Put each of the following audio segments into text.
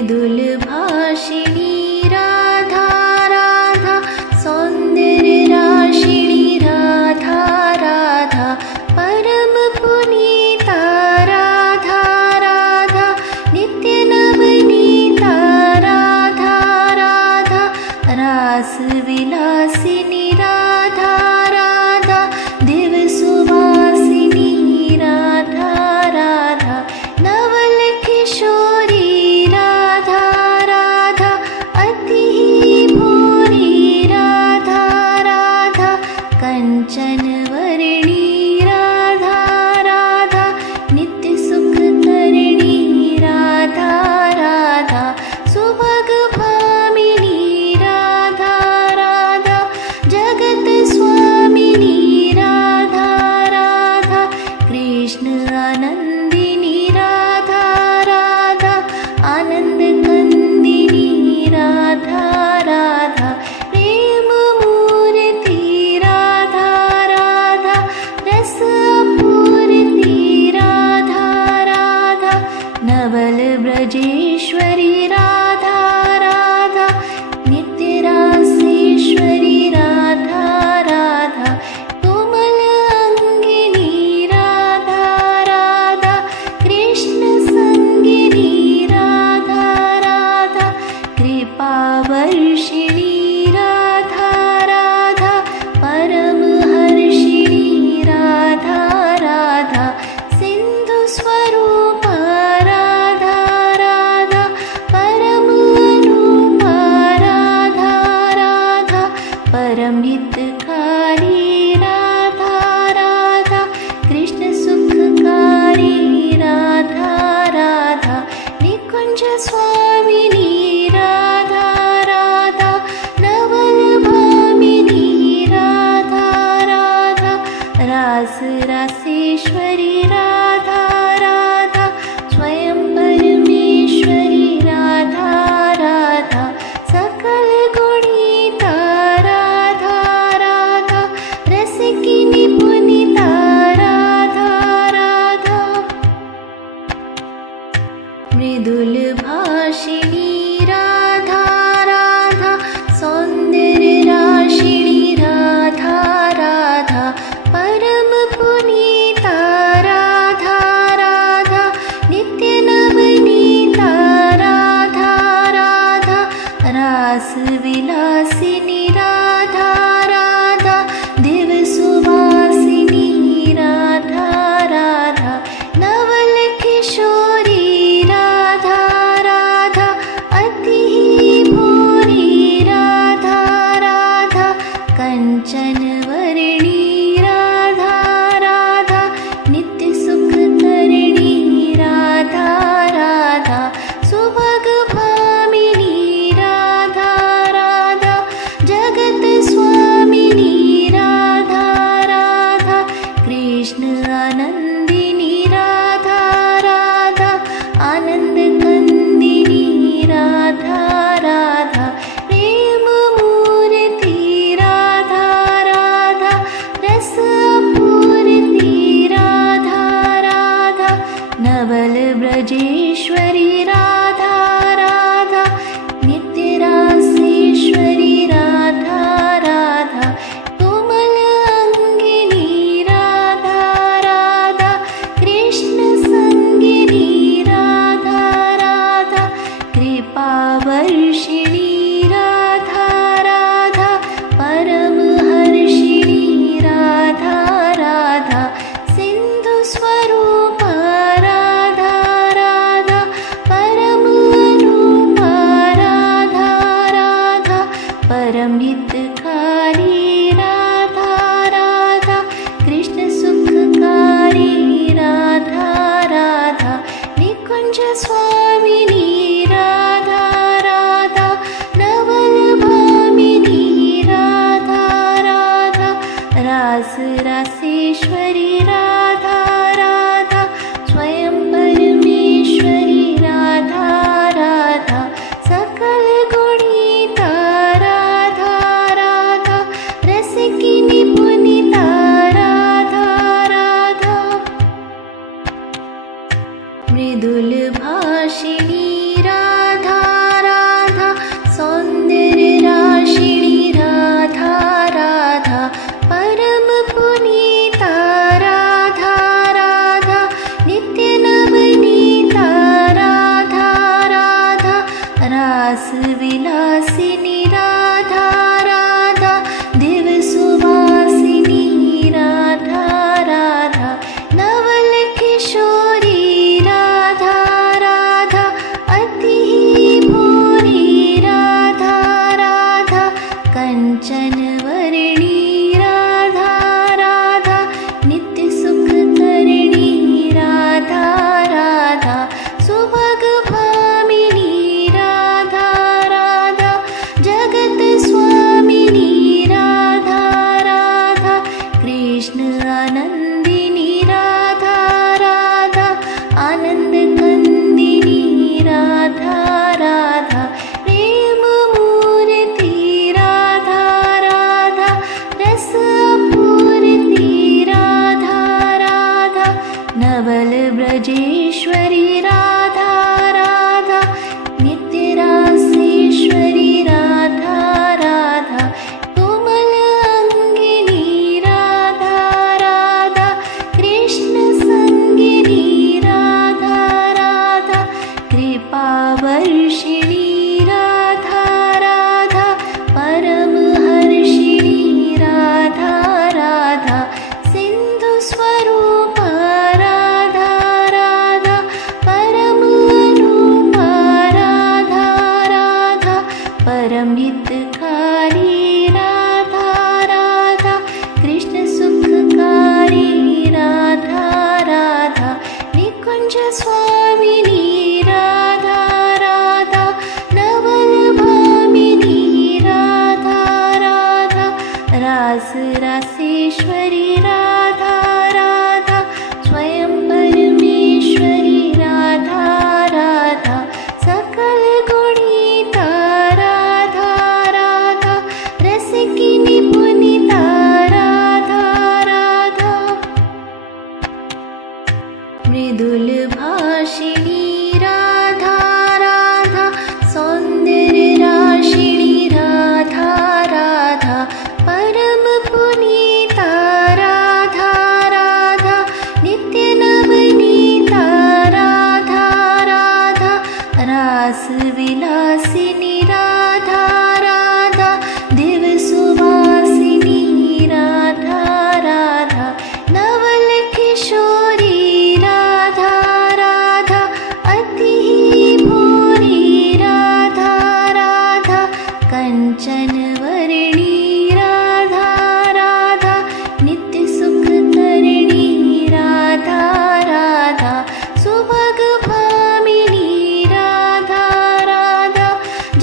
मृदुल भाषिणी राधा राधा, सौंदर्य राशिणी राधा राधा, परम पुनीता राधा राधा, नित्य नवनीता राधा राधा, रास विलासिनी राधा राधा, दिव सुवासिनी राधा राधा, नवल किशोरी राधा राधा, अति भोरी राधा राधा, कंचन वर्णी राधा राधा, नित्य सुख तरिणी राधा राधा, सुभग भामिनी राधा राधा, जगत स्वामिनी राधा राधा, कृष्ण आनंदिनी राधा राधा, आनंद कंदिनी राधा राधा, प्रेम मूर्ति राधा राधा, रस पूर्ति राधा राधा, नवल ब्रजेश्वरी राधा राधा, नित्य रासेश्वरी राधा राधा, कोमल अंगिनी राधा राधा, कृष्ण संगिनी राधा राधा, कृपा वर्षिणी राधा राधा, परम हर्षिणी राधा राधा, सिंधु स्वरूप राधा राधा, परम रूप राधा राधा, परम हितकारी राधा राधा, कृष्ण सुखकारी राधा राधा, निकुंज स्वामिनी राधा राधा, नवल भामिनी राधा राधा, रास रासेश्वरी राधा राधा, स्वयं परमेश्वरी राधा राधा, सकल गुणिता राधा राधा, रसिकिनी पुनीता राधा राधा, मृदुल भाषिणी राधा राधा, सौंदर्य राशिणी राधा राधा, परम पुनीता राधा राधा, नित्य नवनीता राधा राधा, रास विलासिनी राधा राधा, दिव सुवासिनी राधा राधा, नवल किशोरी राधा राधा, अति भोरी राधा राधा, कंचन वर्णी राधा राधा, नित्य सुख तरिणी राधा राधा, सुभग भामिनी राधा राधा, जगत स्वामिनी राधा राधा, कृष्ण आनंदिनी राधा राधा, आनंद कंदिनी राधा राधा, प्रेम मूर्ति राधा राधा, रस पूर्ति राधा राधा, नवल ब्रजेश्वरी राधा राधा, नित्य रासेश्वरी राधा राधा, कोमल अंगिनी राधा राधा, कृष्ण संगिनी राधा राधा, कृपा वर्षिणी राधा राधा, परम हर्षिणी राधा राधा, सिंधु स्वरूप राधा राधा, परम रूप राधा राधा, परम हितकारी राधा राधा, कृष्ण सुखकारी राधा राधा, निकुंज स्वामिनी राधा राधा, नवल भामिनी राधा राधा, रास रासेश्वरी राधा राधा, स्वयं परमेश्वरी राधा राधा, सकल गुणिता राधा राधा, रसिकिनी पुनीता राधा राधा, मृदुल भाषिणी राधा ब्रजेश्वरी राधा राधा नित्यरासेश्वरी राधा राधा कोमल अंगिनी राधा राधा कृष्ण संगिनी राधा राधा कृपा वर्षिणी राधा राधा परमहर्षिणी राधा राधा सिंधु स्वरूप राधा राधा परम अनुप राधा राधा परम हितकारी राधा राधा कृष्ण सुखकारी राधा राधा निकुंज स्वामिनी राधा राधा नवल भामिनी राधा राधा रास रासेश्वरी राधा राधा स्वयं परमेश्वरी राधा राधा सकल गुणिता राधा राधा रसिकिनी पुनिता राधा राधा मृदुल भाषिणी राधा राधा सौंदर्य राशिणी राधा राधा परम पुनीता राधा राधा नित्य नवनीता राधा राधा रास विलासिनी राधा राधा दिव सुवासिनी राधा राधा नवल किशोरी राधा राधा अति भोरी राधा राधा कंचन वर्णी राधा राधा नित्य सुख तरिणी राधा राधा सुभग भामिनी राधा राधा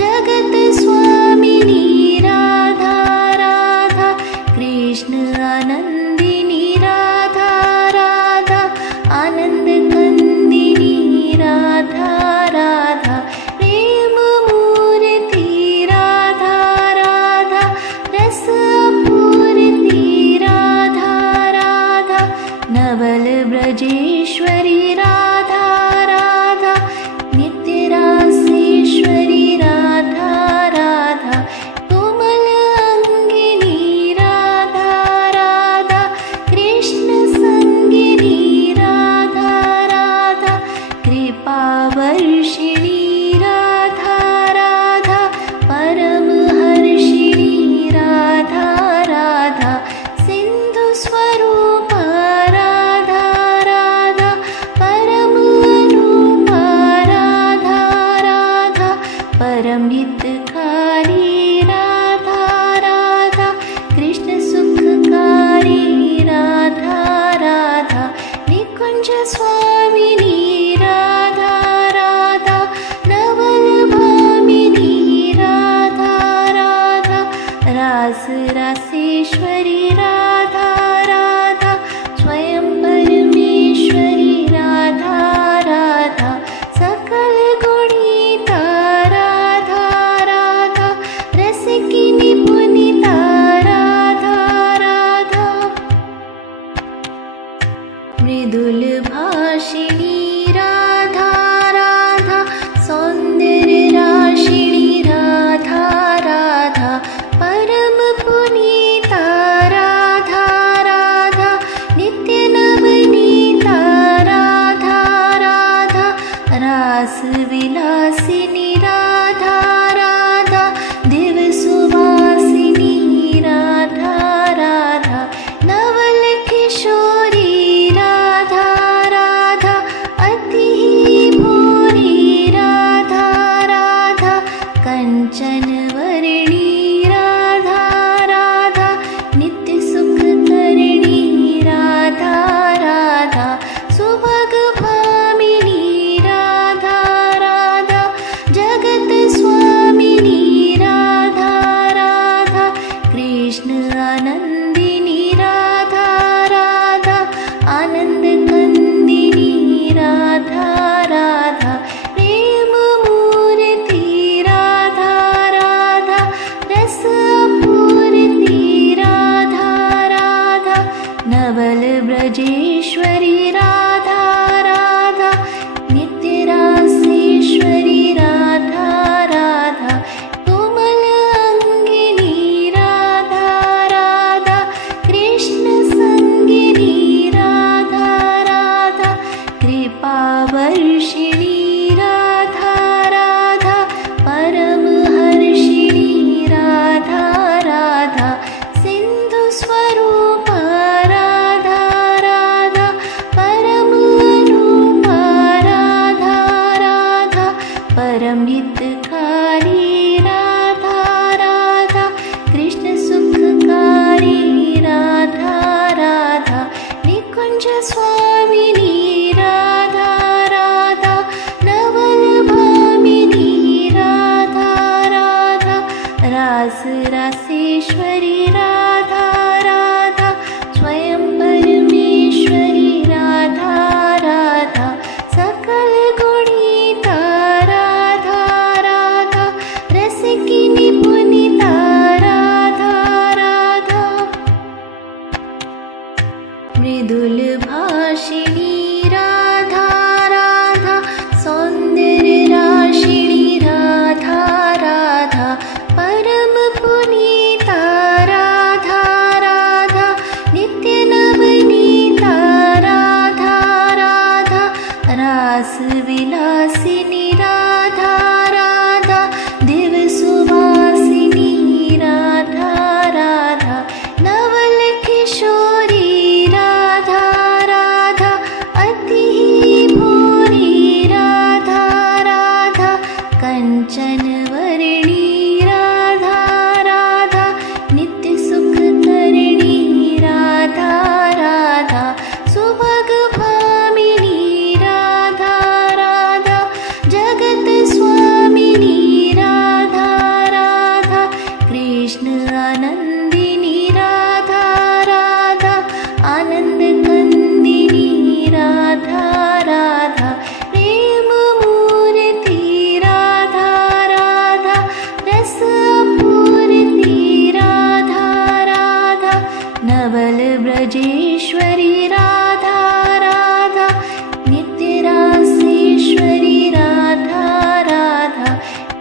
जगत स्वामिनी राधा राधा कृष्ण आनंदिनी राधा राधा आनंद कंदिनी राधा राधा प्रेम मूर्ति राधा राधा रस पूर्ति राधा राधा नवल ब्रजेश्वरी राधा राधा नित्य रासेश्वरी राधा राधा कोमल अंगिनी राधा राधा कृष्ण संगिनी राधा राधा कृपा वर्षिणी राधा राधा परमहर्षिणी राधा राधा सिंधु स्वरूप राधा राधा परम अनुप राधा राधा परम हितकारी राधा राधा कृष्ण सुखकारी राधा राधा निकुंज स्वामिनी राधा राधा नवल भामिनी राधा राधा रास रासेश्वरी राधा राधा स्वयं परमेश्वरी राधा राधा सकल गुणिता राधा राधा रसिकिनी पुनिता राधा राधा मृदुल भाषिणी राधा राधा सौंदर्य राशिणी राधा राधा परम पुनीता राधा राधा नित्य नवनीता राधा राधा रास विलासिनी राधा राधा दिव सुवासिनी राधा राधा नवल किशोरी राधा राधा अति भोरी राधा राधा कंचन वर्णी राधा राधा नित्य सुख तरिणी राधा राधा सुभग भामिनी राधा राधा जगत स्वामिनी राधा राधा कृष्ण आनंदिनी राधा राधा आनंद कंदिनी राधा राधा प्रेम मूर्ति राधा राधा रस पूर्ति राधा राधा नवल ब्रजेश्वरी राधा राधा भाषिणी राधा राधा सौंदर्य राशिणी राधा राधा परम पुनीता राधा राधा नित्य नवनीता राधा राधा रास विलासिनी राधा राधा दिव सुवासिनी राधा राधा नवल किशोरी राधा राधा अति भोरी राधा राधा कंचन वर्णी राधा राधा नित्य सुख करणी राधा राधा सुभग भामिनी राधा राधा जगत स्वामिनी राधा राधा कृष्ण आनंदिनी राधा राधा आनंद कंदिनी राधा राधा प्रेम मूर्ति राधा राधा रस पूर्ति राधा राधा नवल ब्रजेश्वरी राधा राधा नित्य रासेश्वरी राधा राधा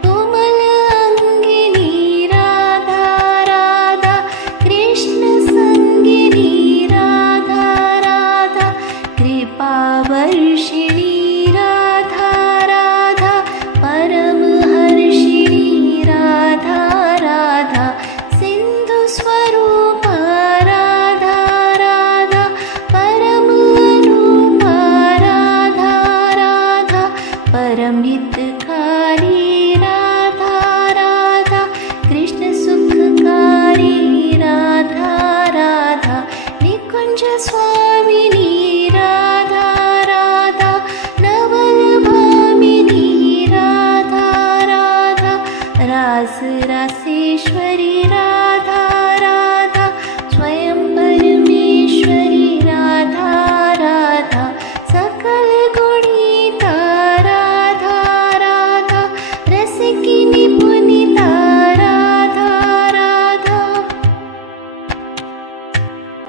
कोमल अंगिनी राधा राधा कृष्ण संगिनी राधा राधा कृपा वर्षिणी राधा राधा परम हर्षिणी राधा राधा सिंधु स्वरूप राधा राधा परम अनूप राधा राधा परम हितकारी राधा राधा कृष्ण सुखकारी राधा राधा निकुंज स्वामिनी राधा राधा नवल भामिनी राधा राधा रास रासेश्वरी राधा राधा स्वयं परमेश्वरी राधा राधा सकल गुणिता राधा राधा रसिकिनी पुनीता राधा राधा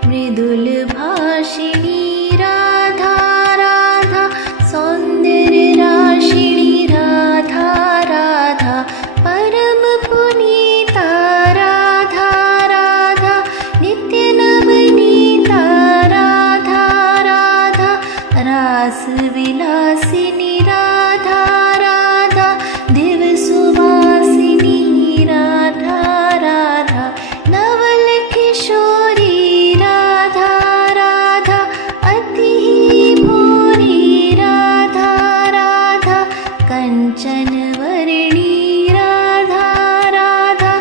मृदुल भाषिणी राधा राधा सौंदर्य राशिणी राधा राधा परम पुनीता राधा राधा नित्य नवनीता राधा राधा रास विलासिनी राधा राधा दिव सुवासिनी राधा राधा नवल किशोरी राधा राधा अति भोरी राधा राधा कंचन वर्णी राधा राधा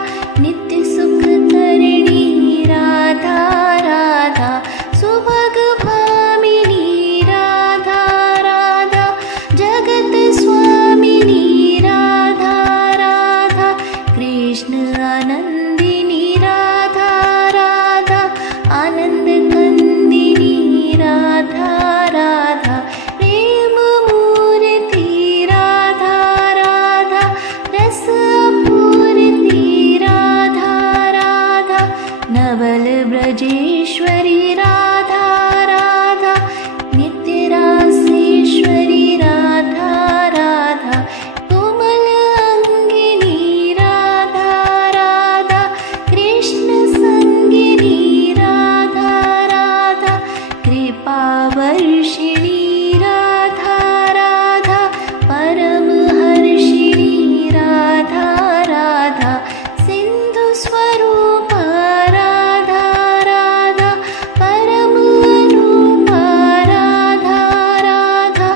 नित्य सुख करणी राधा राधा सुभग भामिनी राधा राधा जगत स्वामिनी राधा राधा कृष्ण आनंदिनी राधा राधा आनंद कंदिनी राधा राधा प्रेम मूर्ति राधा राधा रस पूर्ति राधा राधा नवल ब्रजेश्वरी राधा राधा नित्य रासेश्वरी राधा राधा कोमल अंगिनी राधा राधा कृष्ण संगिनी राधा राधा कृपा वर्षिणी राधा राधा परम हर्षिणी राधा राधा सिंधु स्वरूप राधा राधा परम अनूप राधा राधा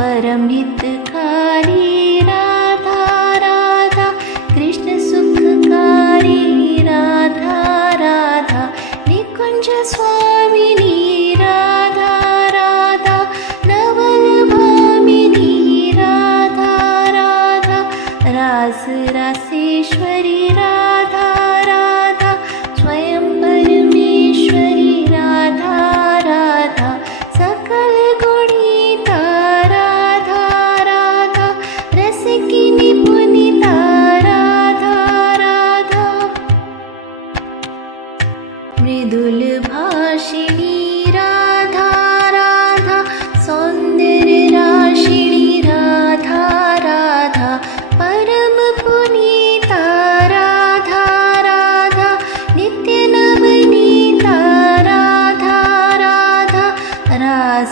परम हितकारी राधा राधा कृष्ण सुखकारी राधा राधा निकुंज स्वामिनी राधा राधा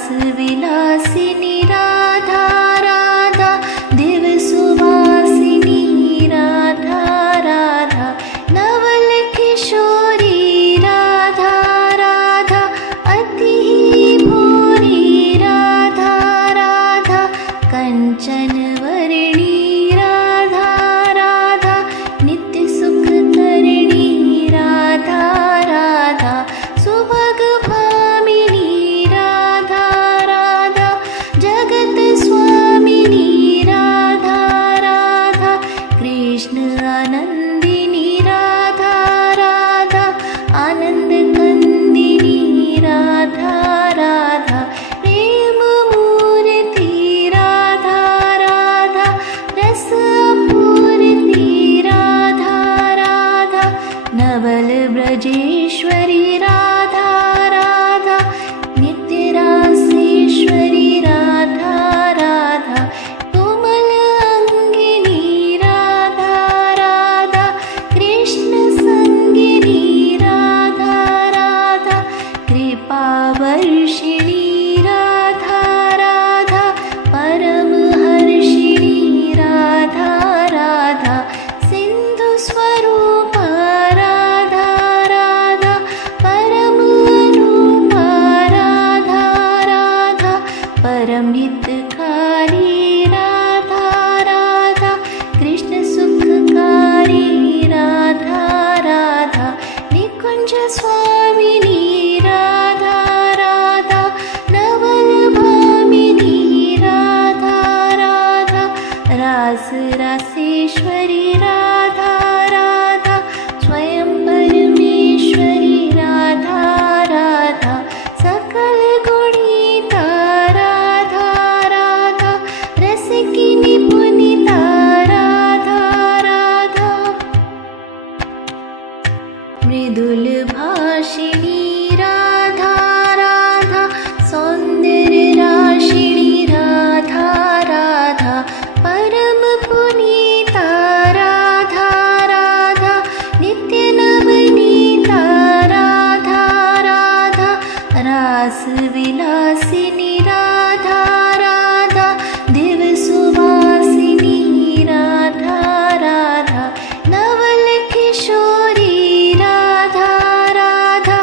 रासविलासिनी राधा राधा दिवसुवासिनी राधा राधा नवल किशोरी राधा राधा अति भोरी राधा राधा कंचन वर्णी राधा राधा नित्य सुख करणी राधा राधा सुभग भामिनी राधा राधा जगत स्वामिनी राधा राधा कृष्ण आनंदिनी राधा राधा आनंद कंदिनी राधा राधा प्रेम मूर्ति राधा राधा रस पूर्ति राधा राधा नवल ब्रजेश्वरी राधा राधा नित्य रासेश्वरी राधा राधा कोमल अंगिनी राधा राधा कृष्ण संगिनी राधा राधा कृपा वर्षिणी राधा राधा परम हर्षिणी राधा राधा सिंधु स्वरूप राधा राधा परम रूप राधा राधा परम हितकारी राधा राधा कृष्ण सुखकारी राधा राधा निकुंज स्वामिनी राधा राधा नवल भामिनी राधा राधा रास रासेश्वरी राधा राधा स्वयं परमेश्वरी राधा राधा सकल गुणिता राधा राधा रसिकिनी पुनिता राधा राधा मृदुल भाषिणी राधा राधा सौंदर्य राशिणी राधा राधा परम पुनीता राधा राधा नित्य नवनीता राधा राधा रास विलासिनी राधा राधा दिवसुवासिनी राधा राधा नवल किशोरी राधा राधा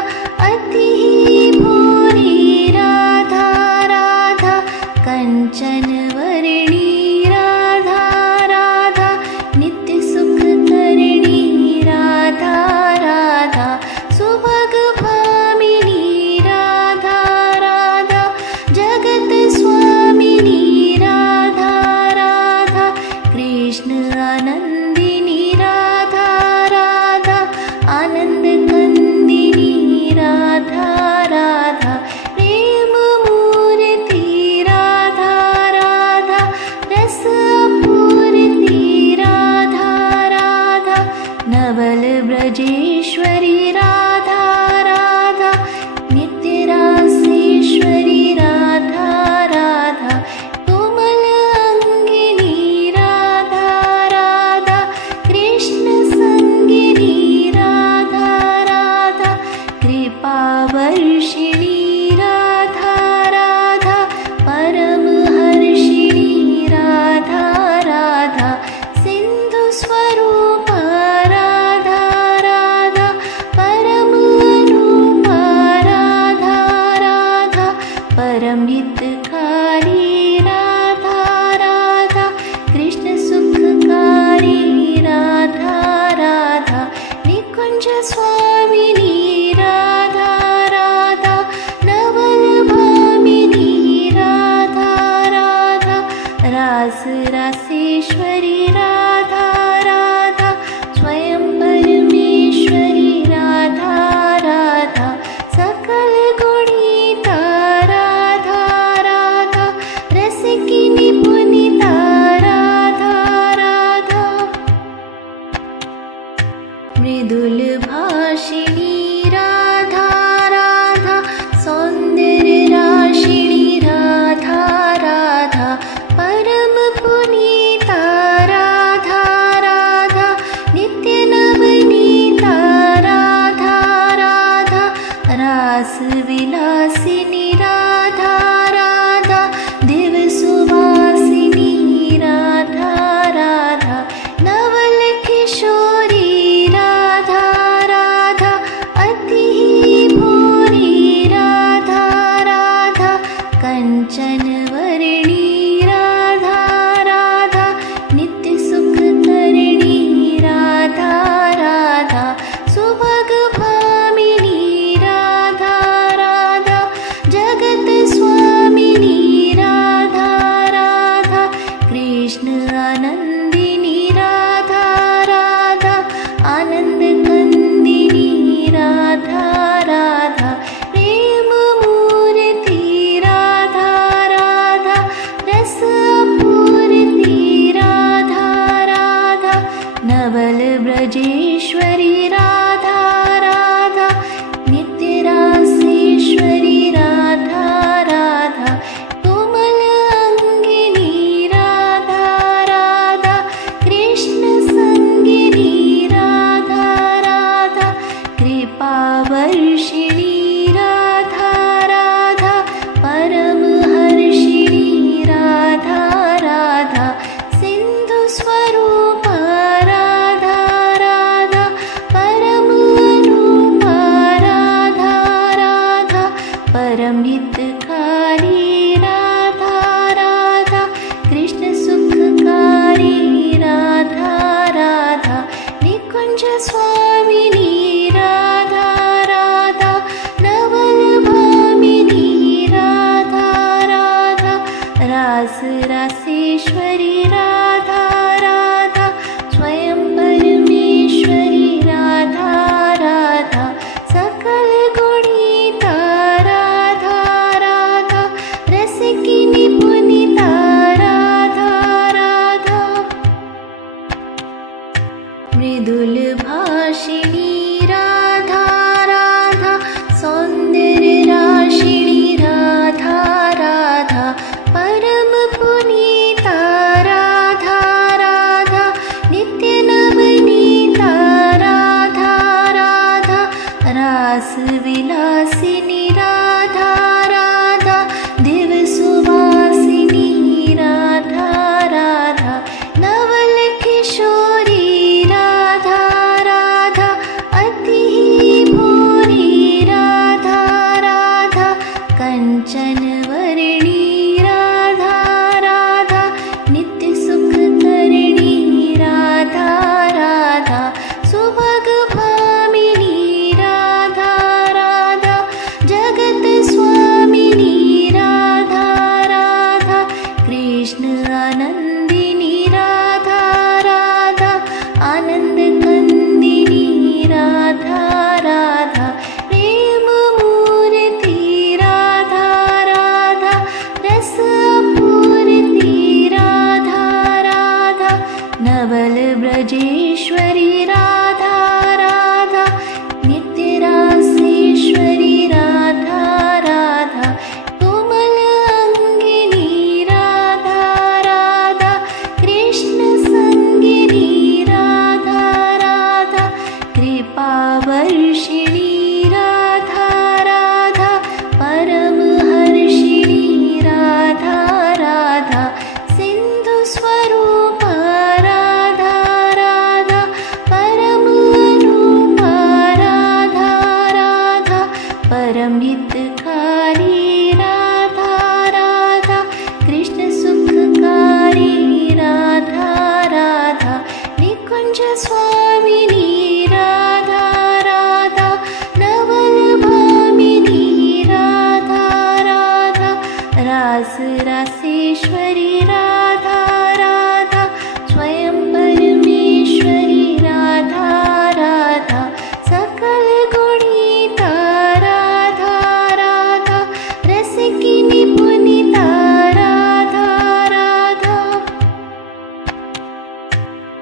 अति भोरी राधा राधा कंचन वर्णी राधा राधा नित्य सुख करणी राधा राधा सुभग भामिनी राधा राधा जगत स्वामिनी राधा राधा कृष्ण आनंदिनी राधा राधा आनंद कंदिनी राधा राधा प्रेम मूर्ति राधा राधा रस पूर्ति राधा राधा नवल ब्रजेश्वरी राधा राधा नित्य रासेश्वरी राधा राधा कोमल अंगिनी राधा राधा कृष्ण संगिनी राधा राधा कृपा वर्षिणी राधा राधा परम हर्षिणी राधा राधा सिंधु स्वरूप राधा राधा परम रूप राधा राधा परम हितकारी राधा राधा कृष्ण सुखकारी राधा राधा निकुंज स्वामिनी राधा राधा नवल भामिनी राधा राधा रास रासेश्वरी राधा राधा स्वयं परमेश्वरी राधा राधा सकल गुणिता राधा राधा रसिकिनी पुनिता राधा राधा मृदुल भाषिणी राधा राधा सौंदर्य राशिणी राधा राधा परम पुनीता कंचन वर्णी राधा राधा नित्य सुख करणी राधा राधा सुभग भामिनी राधा राधा जगत स्वामिनी राधा राधा कृष्ण आनंदिनी राधा राधा आनंद कंदिनी राधा राधा प्रेम मूर्ति राधा राधा रस पूर्ति राधा राधा नवल ब्रजेश्वरी राधा राधा नित्य रासेश्वरी राधा राधा कोमल अंगिनी राधा राधा कृष्ण संगिनी राधा राधा कृपा वर्षिणी राधा राधा परम हर्षिणी राधा राधा सिंधु स्वरूप राधा राधा परम रूप राधा राधा परम हितकारी राधा राधा कृष्ण सुखकारी राधा राधा निकुंज स्वामिनी राधा राधा नवल भामिनी राधा राधा रास रासेश्वरी राधा राधा स्वयं परमेश्वरी राधा राधा सकल गुणिता राधा राधा रसिकिनी पुनिता राधा राधा मृदुल भाषिणी राधा राधा सौंदर्य राशिणी राधा राधा परम पुनीता राधा राधा नित्य नवनीता राधा राधा रास विलासिनी राधा राधा दिव सुवासिनी राधा राधा नवल किशोरी राधा राधा अति भोरी राधा राधा कंचन वर्णी राधा राधा नित्य सुख करणी राधा राधा सुभग भामिनी राधा राधा जगत स्वामिनी राधा राधा कृष्ण आनंदिनी राधा राधा आनंद कंदिनी राधा राधा प्रेम मूर्ति राधा राधा रस पूर्ति राधा राधा नवल ब्रजेश्वरी राधा राधा नित्य रासेश्वरी राधा राधा कोमल अंगिनी राधा राधा कृष्ण संगिनी राधा राधा कृपा वर्षिणी राधा राधा परम हर्षिणी राधा राधा सिंधु स्वरूप राधा राधा परम रूप राधा राधा परम हितकारी राधा राधा कृष्ण सुखकारी राधा राधा निकुंज स्वामिनी राधा राधा नवल भामिनी राधा राधा रास रासेश्वरी राधा